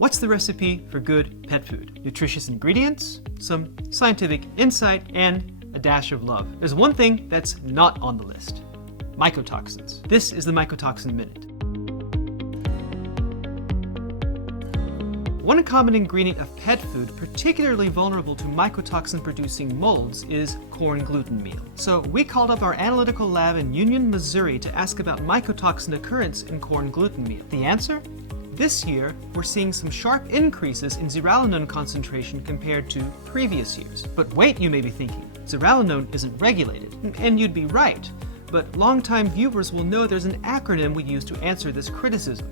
What's the recipe for good pet food? Nutritious ingredients, some scientific insight, and a dash of love. There's one thing that's not on the list: mycotoxins. This is the Mycotoxin Minute. One common ingredient of pet food particularly vulnerable to mycotoxin-producing molds is corn gluten meal. So we called up our analytical lab in Union, Missouri to ask about mycotoxin occurrence in corn gluten meal. The answer? This year, we're seeing some sharp increases in zearalenone concentration compared to previous years. But wait, you may be thinking, zearalenone isn't regulated. And you'd be right, but longtime viewers will know there's an acronym we use to answer this criticism: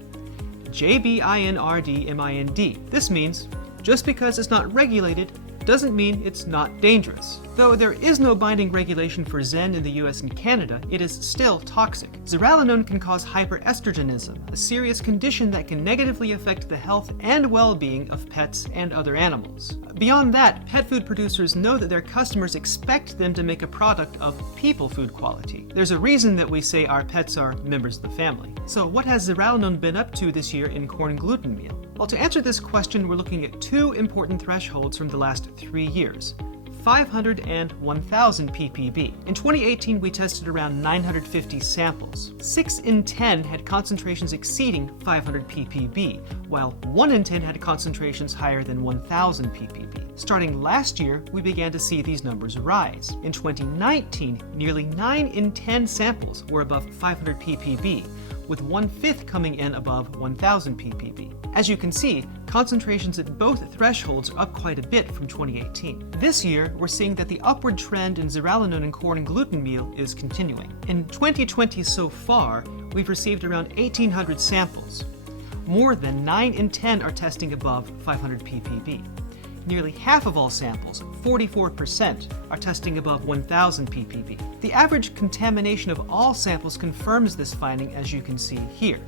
JBINRDMIND. This means, just because it's not regulated doesn't mean it's not dangerous. Though there is no binding regulation for Zen in the US and Canada, it is still toxic. Zearalenone can cause hyperestrogenism, a serious condition that can negatively affect the health and well-being of pets and other animals. Beyond that, pet food producers know that their customers expect them to make a product of people food quality. There's a reason that we say our pets are members of the family. So what has zearalenone been up to this year in corn gluten meal? Well, to answer this question, we're looking at two important thresholds from the last 3 years: 500 and 1000 ppb. In 2018, we tested around 950 samples. 6 in 10 had concentrations exceeding 500 ppb, while 1 in 10 had concentrations higher than 1000 ppb. Starting last year, we began to see these numbers rise. In 2019, nearly 9 in 10 samples were above 500 ppb, with 1/5 coming in above 1000 ppb. As you can see, concentrations at both thresholds are up quite a bit from 2018. This year, we're seeing that the upward trend in zearalenone in corn gluten meal is continuing. In 2020 so far, we've received around 1,800 samples. More than 9 in 10 are testing above 500 ppb. Nearly half of all samples, 44%, are testing above 1000 ppb. The average contamination of all samples confirms this finding, as you can see here.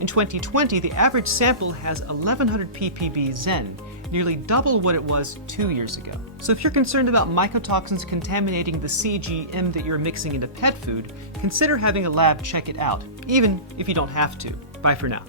In 2020, the average sample has 1100 ppb Zen, nearly double what it was 2 years ago. So if you're concerned about mycotoxins contaminating the CGM that you're mixing into pet food, consider having a lab check it out, even if you don't have to. Bye for now.